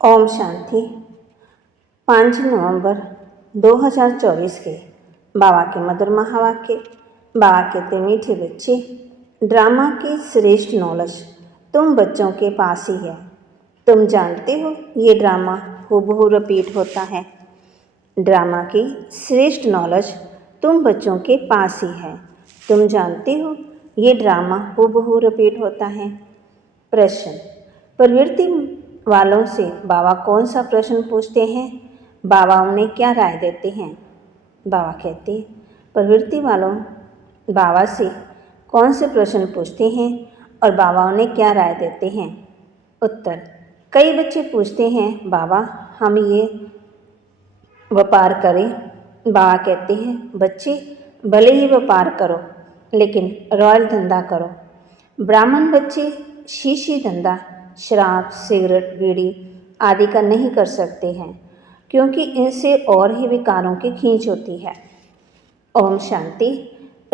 ओम शांति। 5 नवंबर 2024 के बाबा के मधुर महावाक्य। बाबा कहते मीठे बच्चे, ड्रामा की श्रेष्ठ नॉलेज तुम बच्चों के पास ही है। तुम जानते हो ये ड्रामा हूबहू रिपीट होता है। ड्रामा की श्रेष्ठ नॉलेज तुम बच्चों के पास ही है। तुम जानते हो ये ड्रामा हूबहू रिपीट होता है। प्रश्न, प्रवृत्ति वालों से बाबा कौन सा प्रश्न पूछते हैं? बाबा उन्हें क्या राय देते हैं? बाबा कहते, प्रवृत्ति वालों बाबा से कौन से प्रश्न पूछते हैं और बाबा उन्हें क्या राय देते हैं? उत्तर, कई बच्चे पूछते हैं, बाबा हम ये व्यापार करें। बाबा कहते हैं, बच्चे भले ही व्यापार करो लेकिन रॉयल धंधा करो। ब्राह्मण बच्चे शीशी धंधा, शराब, सिगरेट, बीड़ी आदि का नहीं कर सकते हैं क्योंकि इनसे और ही विकारों की खींच होती है। ओम शांति।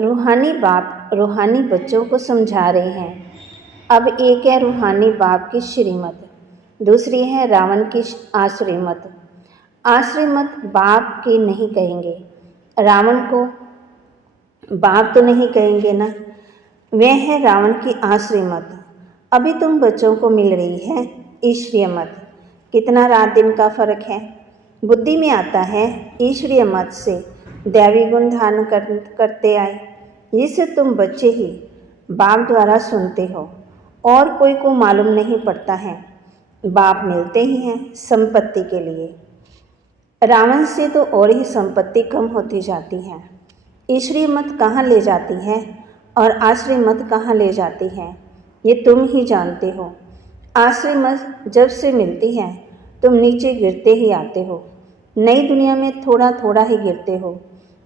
रूहानी बाप रूहानी बच्चों को समझा रहे हैं। अब एक है रूहानी बाप की श्रीमत, दूसरी है रावण की आश्रीमत। आश्रीमत बाप की नहीं कहेंगे, रावण को बाप तो नहीं कहेंगे ना। वह है रावण की आश्रीमत। अभी तुम बच्चों को मिल रही है ईश्वरीय मत। कितना रात दिन का फर्क है। बुद्धि में आता है ईश्वरीय मत से दैवी गुण धारण करते आए, जिसे तुम बच्चे ही बाप द्वारा सुनते हो और कोई को मालूम नहीं पड़ता है। बाप मिलते ही हैं संपत्ति के लिए। रावण से तो और ही संपत्ति कम होती जाती है। ईश्वरीय मत कहाँ ले जाती है और आश्रय मत कहाँ ले जाती है, ये तुम ही जानते हो। आश्रय मत जब से मिलती है तुम नीचे गिरते ही आते हो। नई दुनिया में थोड़ा थोड़ा ही गिरते हो।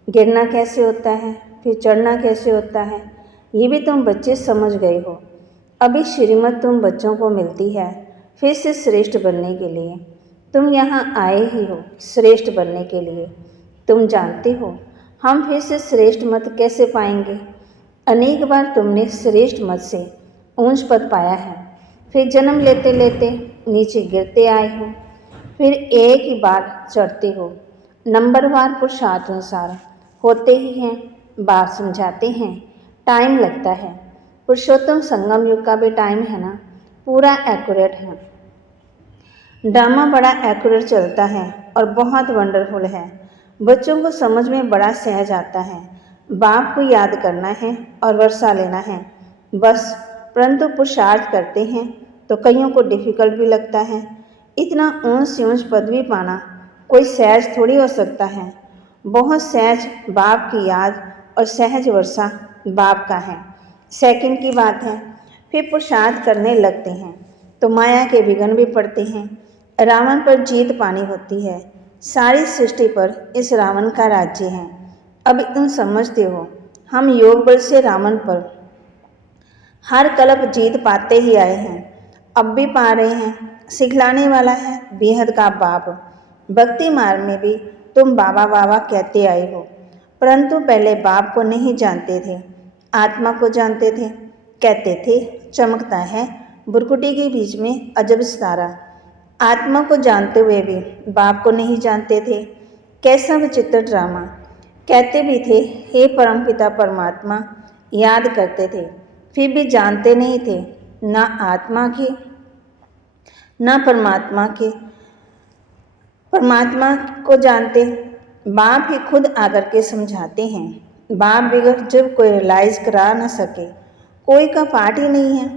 गिरना कैसे होता है, फिर चढ़ना कैसे होता है, ये भी तुम बच्चे समझ गए हो। अभी श्रीमत तुम बच्चों को मिलती है फिर से श्रेष्ठ बनने के लिए। तुम यहाँ आए ही हो श्रेष्ठ बनने के लिए। तुम जानते हो हम फिर से श्रेष्ठ मत कैसे पाएंगे। अनेक बार तुमने श्रेष्ठ मत से ऊंच पद पाया है, फिर जन्म लेते लेते नीचे गिरते आए हो, फिर एक ही बार चढ़ते हो। नंबरवार पुरुषार्थानुसार होते ही हैं। बाप समझाते हैं टाइम लगता है। पुरुषोत्तम संगम युग का भी टाइम है ना, पूरा एक्यूरेट है। ड्रामा बड़ा एक्यूरेट चलता है और बहुत वंडरफुल है। बच्चों को समझ में बड़ा सहज आता है। बाप को याद करना है और वर्षा लेना है बस। परंतु पुरुषार्थ करते हैं तो कईयों को डिफ़िकल्ट भी लगता है। इतना ऊंच से ऊंच पदवी पाना कोई सहज थोड़ी हो सकता है। बहुत सहज बाप की याद और सहज वर्षा बाप का है। सेकंड की बात है। फिर पुरुषार्थ करने लगते हैं तो माया के विघ्न भी पड़ते हैं। रावण पर जीत पानी होती है। सारी सृष्टि पर इस रावण का राज्य है। अब तुम समझते हो हम योग बल से रावण पर हर कल्प जीत पाते ही आए हैं, अब भी पा रहे हैं। सिखलाने वाला है बेहद का बाप। भक्ति मार्ग में भी तुम बाबा बाबा कहते आए हो, परंतु पहले बाप को नहीं जानते थे, आत्मा को जानते थे। कहते थे चमकता है बुरकुटी के बीच में अजब सितारा। आत्मा को जानते हुए भी बाप को नहीं जानते थे। कैसा विचित्र ड्रामा। कहते भी थे हे परमपिता परमात्मा, याद करते थे फिर भी जानते नहीं थे, ना आत्मा के ना परमात्मा के। परमात्मा को जानते बाप ही खुद आकर के समझाते हैं। बाप बगैर जब कोई रियलाइज करा न सके, कोई का पाठ ही नहीं है।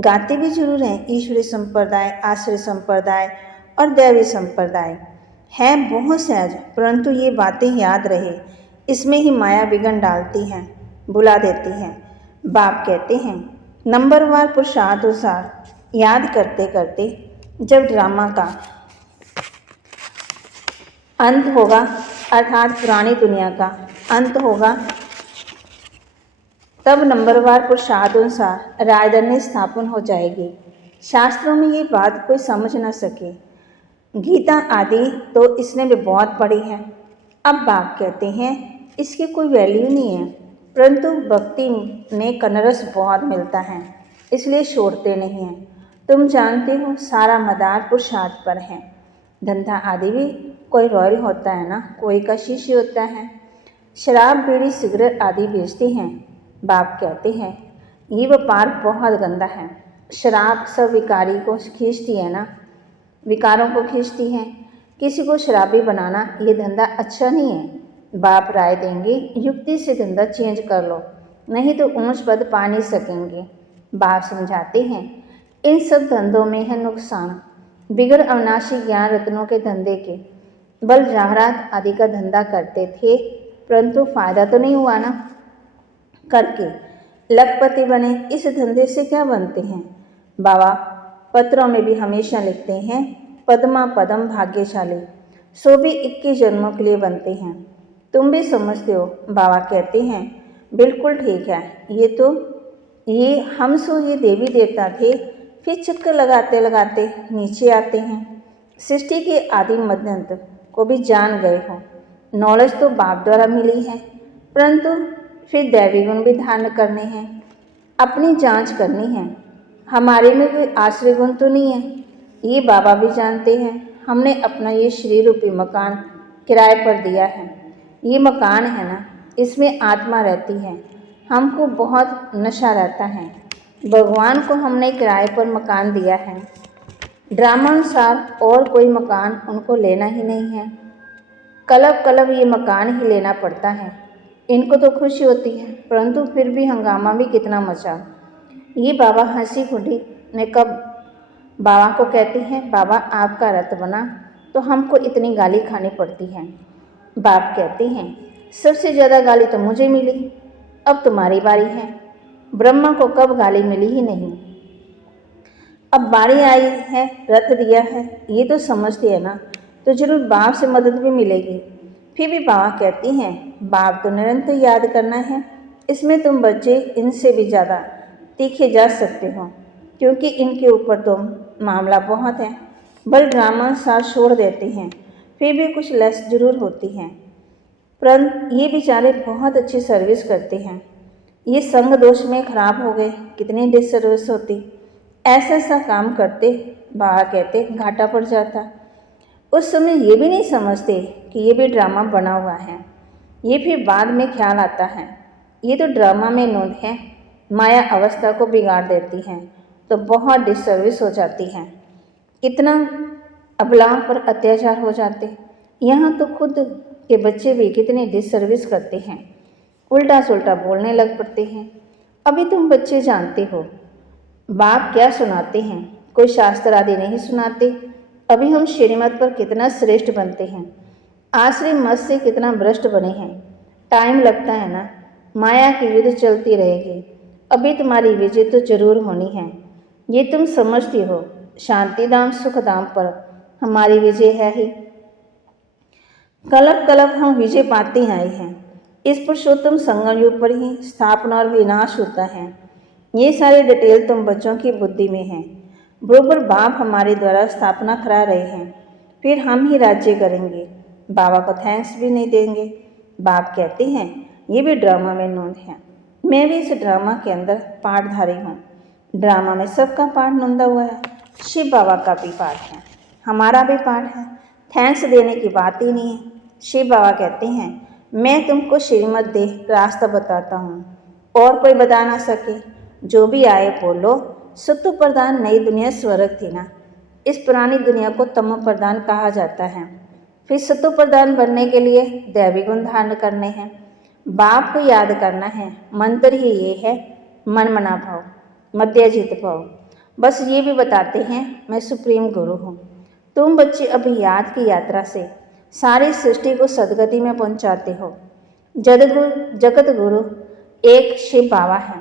गाते भी जरूर हैं ईश्वरी संप्रदाय, आश्रय संप्रदाय और दैवी संप्रदाय है बहुत सहज, परंतु ये बातें याद रहे, इसमें ही माया विघ्न डालती हैं, बुला देती हैं। बाप कहते हैं नंबरवार पुरुषार्थानुसार याद करते करते जब ड्रामा का अंत होगा, अर्थात पुरानी दुनिया का अंत होगा, तब नंबरवार पुरुषार्थानुसार राजधानी स्थापन हो जाएगी। शास्त्रों में ये बात कोई समझ न सके। गीता आदि तो इसने भी बहुत पढ़ी है। अब बाप कहते हैं इसकी कोई वैल्यू नहीं है, परंतु भक्ति में कनरस बहुत मिलता है, इसलिए छोड़ते नहीं हैं। तुम जानते हो सारा मदार पुरुषार्थ पर है। धंधा आदि भी कोई रॉयल होता है ना, कोई का शिष्य होता है। शराब बीड़ी सिगरेट आदि बेचते हैं। बाप कहते हैं ये व्यापार बहुत गंदा है। शराब सब विकारी को खींचती है ना, विकारों को खींचती है। किसी को शराबी बनाना ये धंधा अच्छा नहीं है। बाप राय देंगे युक्ति से धंधा चेंज कर लो, नहीं तो ऊंच पद पा नहीं सकेंगे। बाप समझाते हैं इन सब धंधों में है नुकसान। बिगड़ अविनाशी ज्ञान रत्नों के धंधे के बल जवाहरात आदि का धंधा करते थे, परंतु फायदा तो नहीं हुआ ना। करके लखपति बने, इस धंधे से क्या बनते हैं। बाबा पत्रों में भी हमेशा लिखते हैं पद्मा पदम भाग्यशाली, सो भी 21 जन्मों के लिए बनते हैं। तुम भी समझते हो। बाबा कहते हैं बिल्कुल ठीक है। ये देवी देवता थे, फिर चक्कर लगाते लगाते नीचे आते हैं। सृष्टि के आदि मध्यंत को भी जान गए हो। नॉलेज तो बाप द्वारा मिली है, परंतु फिर दैवी गुण भी धारण करने हैं, अपनी जांच करनी है। हमारे में कोई आश्रय गुण तो नहीं है, ये बाबा भी जानते हैं। हमने अपना ये शरीर रूपी मकान किराए पर दिया है। ये मकान है ना, इसमें आत्मा रहती है। हमको बहुत नशा रहता है। भगवान को हमने किराए पर मकान दिया है। ड्रामानुसार और कोई मकान उनको लेना ही नहीं है। कलब कलब ये मकान ही लेना पड़ता है। इनको तो खुशी होती है, परंतु फिर भी हंगामा भी कितना मचा। ये बाबा हंसी खुटी ने कब बाबा को कहती हैं बाबा आपका रथ बना तो हमको इतनी गाली खानी पड़ती है। बाप कहते हैं सबसे ज़्यादा गाली तो मुझे मिली, अब तुम्हारी बारी है। ब्रह्मा को कब गाली मिली ही नहीं, अब बारी आई है, रथ दिया है, ये तो समझती है ना, तो जरूर बाप से मदद भी मिलेगी। फिर भी बाबा कहती हैं बाप तो निरंतर याद करना है। इसमें तुम बच्चे इनसे भी ज़्यादा तीखे जा सकते हो, क्योंकि इनके ऊपर तो मामला बहुत है। बल ड्रामा साथ छोड़ देते हैं, फिर भी कुछ लेस जरूर होती हैं, परंतु ये बेचारे बहुत अच्छी सर्विस करते हैं। ये संग दोष में खराब हो गए, कितनी डिसर्विस होती। ऐसा ऐसा काम करते, बाबा कहते घाटा पड़ जाता। उस समय ये भी नहीं समझते कि ये भी ड्रामा बना हुआ है। ये फिर बाद में ख्याल आता है ये तो ड्रामा में नोंद है, माया अवस्था को बिगाड़ देती है, तो बहुत डिसर्विस हो जाती है। कितना अबला पर अत्याचार हो जाते। यहाँ तो खुद के बच्चे भी कितने डिसर्विस करते हैं, उल्टा सुल्टा बोलने लग पड़ते हैं। अभी तुम बच्चे जानते हो बाप क्या सुनाते हैं, कोई शास्त्र आदि नहीं सुनाते। अभी हम श्रीमत पर कितना श्रेष्ठ बनते हैं, आश्रय मत से कितना भ्रष्ट बने हैं। टाइम लगता है ना, माया की युद्ध चलती रहेगी। अभी तुम्हारी विजय तो जरूर होनी है, ये तुम समझती हो। शांति धाम सुख धाम पर हमारी विजय है ही। कलप कलप हम विजय पाते आए हैं। इस पुरुषोत्तम संगम युग पर ही स्थापना और विनाश होता है। ये सारी डिटेल तुम बच्चों की बुद्धि में है। बरोबर बाप हमारे द्वारा स्थापना करा रहे हैं, फिर हम ही राज्य करेंगे। बाबा को थैंक्स भी नहीं देंगे। बाप कहते हैं ये भी ड्रामा में नोंद है। मैं भी इस ड्रामा के अंदर पार्टधारी हूँ। ड्रामा में सबका पार्ट नोंदा हुआ है। शिव बाबा का भी पार्ट है, हमारा भी पार्ट है। थैंक्स देने की बात ही नहीं है। शिव बाबा कहते हैं मैं तुमको श्रीमत दे रास्ता बताता हूँ, और कोई बता ना सके। जो भी आए बोलो। सत्व प्रधान नई दुनिया स्वर्ग थी ना, इस पुरानी दुनिया को तमो प्रधान कहा जाता है। फिर सत्व प्रधान बनने के लिए दैवी गुण धारण करने हैं, बाप को याद करना है। मंत्र ही ये है मन मना भाव मध्यजित भाव। बस ये भी बताते हैं मैं सुप्रीम गुरु हूँ। तुम बच्चे अभी याद की यात्रा से सारी सृष्टि को सदगति में पहुँचाते हो। जगत गुरु एक शिव बाबा है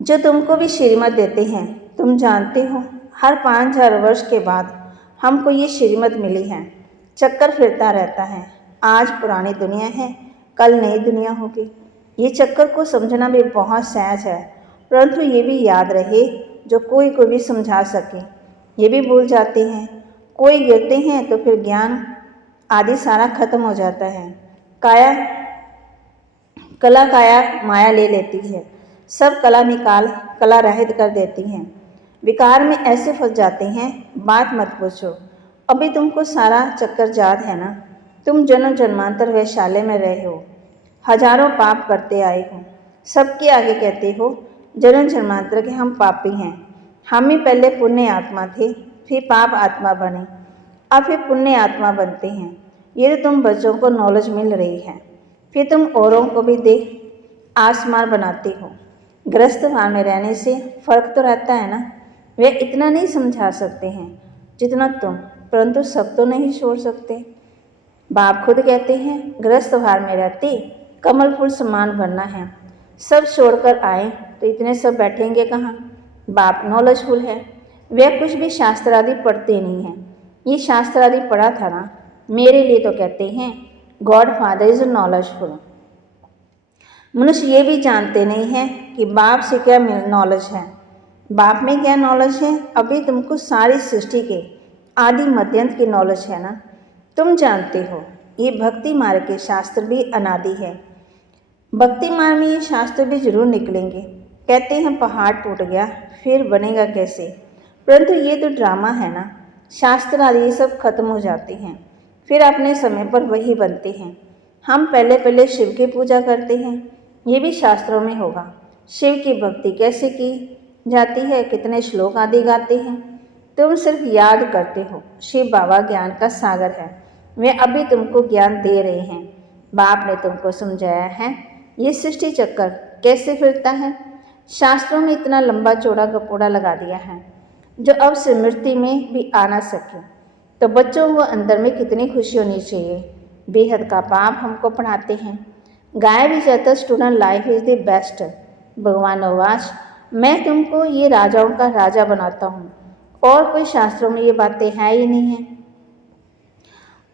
जो तुमको भी श्रीमत देते हैं। तुम जानते हो हर 5000 वर्ष के बाद हमको ये श्रीमत मिली है। चक्कर फिरता रहता है। आज पुरानी दुनिया है, कल नई दुनिया होगी। ये चक्कर को समझना भी बहुत सहज है, परंतु ये भी याद रहे जो कोई को भी समझा सके। ये भी भूल जाते हैं, कोई गिरते हैं तो फिर ज्ञान आदि सारा खत्म हो जाता है। कला काया माया ले लेती है, सब कला निकाल कला रहित कर देती हैं। विकार में ऐसे फंस जाते हैं बात मत पूछो। अभी तुमको सारा चक्कर याद है ना? तुम जन्म जन्मांतर वैशाल्य में रहे हो, हजारों पाप करते आए हो, सबके आगे कहते हो जन्म जन्मांतर के हम पापी हैं, हम ही पहले पुण्य आत्मा थे, फिर पाप आत्मा बने, अब फिर पुण्य आत्मा बनते हैं। ये तो तुम बच्चों को नॉलेज मिल रही है, फिर तुम औरों को भी दे आसमान बनाते हो। ग्रस्त भाव में रहने से फर्क तो रहता है ना। वे इतना नहीं समझा सकते हैं जितना तुम, परंतु सब तो नहीं छोड़ सकते। बाप खुद कहते हैं ग्रस्त भाव में रहते कमल फूल समान बनना है, सब छोड़कर आए तो इतने सब बैठेंगे कहाँ। बाप नॉलेजफुल है, वे कुछ भी शास्त्र आदि पढ़ते नहीं हैं। ये शास्त्र आदि पढ़ा था ना, मेरे लिए तो कहते हैं गॉड फादर इज नॉलेजफुल। मनुष्य ये भी जानते नहीं हैं कि बाप से क्या नॉलेज है। बाप में क्या नॉलेज है? अभी तुमको सारी सृष्टि के आदि मध्यंत की नॉलेज है ना, तुम जानते हो। ये भक्ति मार्ग के शास्त्र भी अनादि है। भक्ति मार्ग में ये शास्त्र भी जरूर निकलेंगे। कहते हैं पहाड़ टूट गया फिर बनेगा कैसे, परंतु ये तो ड्रामा है ना। शास्त्र आदि ये सब खत्म हो जाते हैं, फिर अपने समय पर वही बनते हैं। हम पहले पहले शिव की पूजा करते हैं, ये भी शास्त्रों में होगा। शिव की भक्ति कैसे की जाती है, कितने श्लोक आदि गाते हैं। तुम सिर्फ याद करते हो। शिव बाबा ज्ञान का सागर है, वे अभी तुमको ज्ञान दे रहे हैं। बाप ने तुमको समझाया है ये सृष्टि चक्कर कैसे फिरता है। शास्त्रों में इतना लंबा चौड़ा कपोड़ा लगा दिया है जो अब स्मृति में भी आ ना सके। तो बच्चों को अंदर में कितनी खुशी होनी चाहिए। बेहद का पाप हमको पढ़ाते हैं। गाया भी जाता student life is the best. भगवान नवाज मैं तुमको ये राजाओं का राजा बनाता हूँ, और कोई शास्त्रों में ये बातें है ही नहीं है।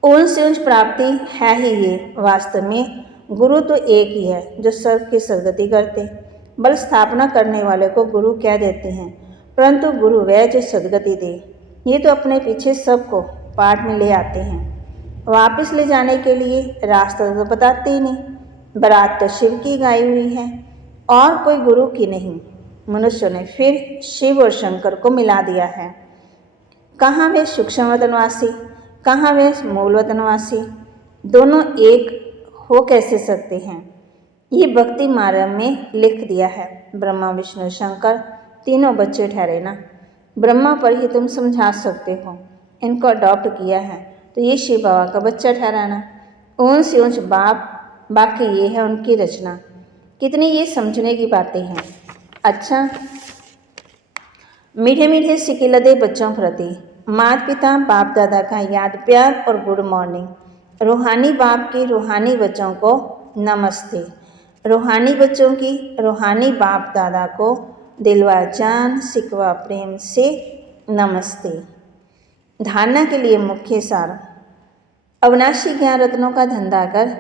ऊंच से ऊंच प्राप्ति है ही ये। वास्तव में गुरु तो एक ही है जो सर्व की सदगति करते। बल स्थापना करने वाले को गुरु कह देते हैं, परंतु गुरु वह जो सदगति दे। ये तो अपने पीछे सबको पाठ में ले आते हैं, वापस ले जाने के लिए रास्ता तो बताते ही नहीं। बारात तो शिव की गाई हुई है और कोई गुरु की नहीं। मनुष्यों ने फिर शिव और शंकर को मिला दिया है। कहाँ वे सूक्ष्म वतनवासी, कहाँ वे मूल वतनवासी, दोनों एक हो कैसे सकते हैं। ये भक्ति मार्ग में लिख दिया है। ब्रह्मा विष्णु शंकर तीनों बच्चे ठहरे ना। ब्रह्मा पर ही तुम समझा सकते हो, इनको अडॉप्ट किया है तो ये शिव बाबा का बच्चा ठहराना। ऊंच से ऊंच बाप, बाकी ये है उनकी रचना। कितनी ये समझने की बातें हैं। अच्छा, मीठे मीठे सिक्के लदे बच्चों प्रति माता पिता बाप दादा का याद प्यार और गुड मॉर्निंग। रूहानी बाप के रूहानी बच्चों को नमस्ते। रूहानी बच्चों की रूहानी बाप दादा को दिलवा जान सिकवा प्रेम से नमस्ते। धारणा के लिए मुख्य सार। अविनाशी ज्ञान रत्नों का धंधा कर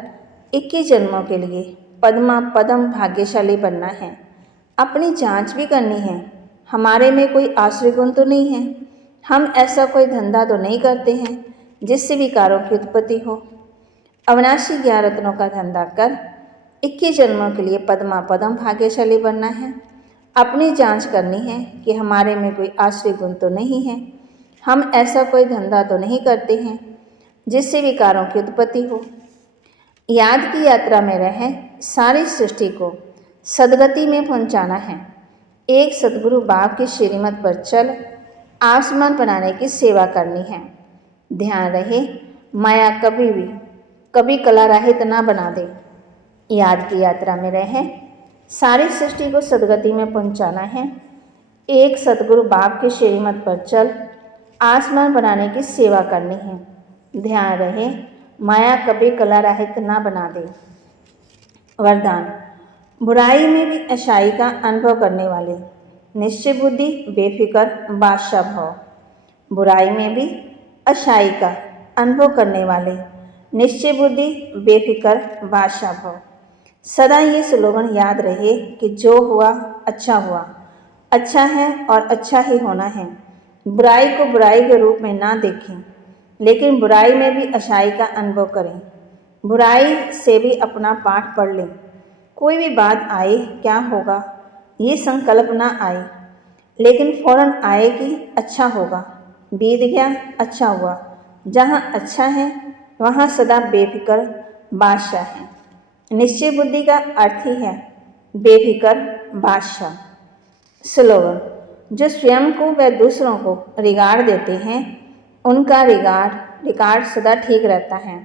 21 जन्मों के लिए पद्मा पदम भाग्यशाली बनना है। अपनी जांच भी करनी है, हमारे में कोई आश्रय गुण तो नहीं है। हम ऐसा कोई धंधा तो नहीं करते हैं जिससे विकारों की उत्पत्ति हो। अविनाशी ज्ञान रत्नों का धंधा कर 21 जन्मों के लिए पद्मा पदम भाग्यशाली बनना है। अपनी जांच करनी है कि हमारे में कोई आश्रय गुण तो नहीं है। हम ऐसा कोई धंधा तो नहीं करते हैं जिससे विकारों की उत्पत्ति हो। याद की यात्रा में रह सारी सृष्टि को सदगति में पहुंचाना है। एक सदगुरु बाप की श्रीमत पर चल आसमान बनाने की सेवा करनी है। ध्यान रहे माया कभी कला रहित ना बना दे। याद की यात्रा में रह सारी सृष्टि को सदगति में पहुंचाना है। एक सदगुरु बाप की श्रीमत पर चल आसमान बनाने की सेवा करनी है। ध्यान रहे माया कभी कला रहित ना बना दे। वरदान। बुराई में भी अच्छाई का अनुभव करने वाले, निश्चय बुद्धि बेफिक्र बादशाह भाव। बुराई में भी अच्छाई का अनुभव करने वाले, निश्चय बुद्धि बेफिक्र बादशाह भाव। सदा ये स्लोगन याद रहे कि जो हुआ, अच्छा है और अच्छा ही होना है। बुराई को बुराई के रूप में ना देखें, लेकिन बुराई में भी अच्छाई का अनुभव करें। बुराई से भी अपना पाठ पढ़ लें। कोई भी बात आए क्या होगा ये संकल्प ना आए, लेकिन फौरन आए कि अच्छा होगा। बीत गया, अच्छा हुआ, जहाँ अच्छा है वहाँ सदा बेफिक्र बादशाह है। निश्चय बुद्धि का अर्थ ही है बेफिक्र बादशाह। स्लोगन: जो स्वयं को व दूसरों को रिगार्ड देते हैं उनका रिकॉर्ड सदा ठीक रहता है।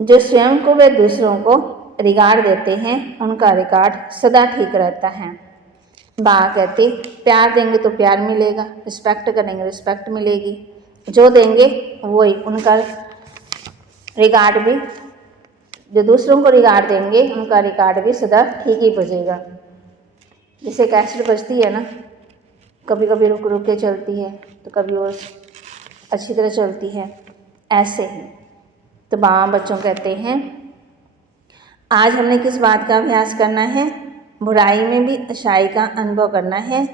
जो स्वयं को व दूसरों को रिगार्ड देते हैं उनका रिकॉर्ड सदा ठीक रहता है। बाबा कहते प्यार देंगे तो प्यार मिलेगा, रिस्पेक्ट करेंगे रिस्पेक्ट मिलेगी, जो देंगे वही उनका रिकॉर्ड भी, जो दूसरों को रिकॉर्ड देंगे उनका रिकॉर्ड भी सदा ठीक ही बजेगा। जैसे कैसेट बजती है ना, कभी कभी रुक रुक के चलती है तो कभी और अच्छी तरह चलती है, ऐसे ही। तो बाबा बच्चों कहते हैं आज हमने किस बात का अभ्यास करना है? बुराई में भी अच्छाई का अनुभव करना है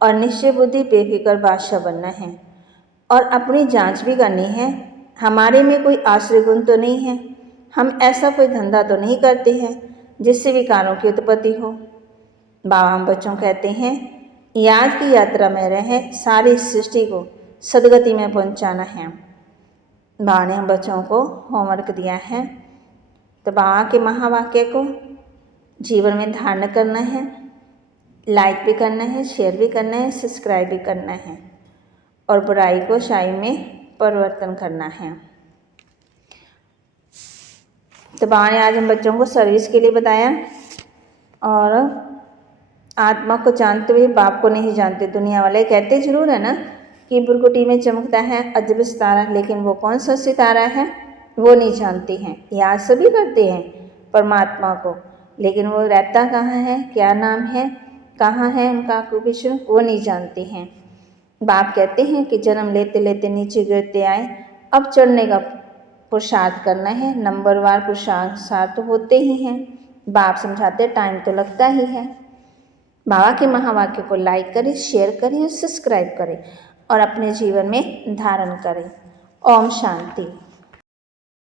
और निश्चय बुद्धि बेफिक्र बादशाह बनना है। और अपनी जांच भी करनी है, हमारे में कोई आश्रय गुण तो नहीं है, हम ऐसा कोई धंधा तो नहीं करते हैं जिससे विकारों की उत्पत्ति हो। बाबा हम बच्चों कहते हैं याद की यात्रा में रहे सारी सृष्टि को सदगति में पहुंचाना है। बाबा ने हम बच्चों को होमवर्क दिया है, तो बाबा के महावाक्य को जीवन में धारण करना है, लाइक भी करना है, शेयर भी करना है, सब्सक्राइब भी करना है और बुराई को अच्छाई में परिवर्तन करना है। तो बाबा ने आज हम बच्चों को सर्विस के लिए बताया और आत्मा को जानते हुए बाप को नहीं जानते। दुनिया वाले कहते जरूर है ना कि बुरकुटी में चमकता है अजब सितारा, लेकिन वो कौन सा सितारा है वो नहीं जानते हैं। याद सभी करते हैं परमात्मा को, लेकिन वो रहता कहाँ है, क्या नाम है, कहाँ है उनका ऑक्यूपेशन, वो नहीं जानते हैं। बाप कहते हैं कि जन्म लेते लेते नीचे गिरते आए, अब चढ़ने का पुरुषार्थ करना है। नंबरवार पुरुषार्थ तो होते ही हैं। बाप समझाते टाइम तो लगता ही है। बाबा के महावाक्य को लाइक करें, शेयर करें और सब्सक्राइब करें और अपने जीवन में धारण करें। ओम शांति।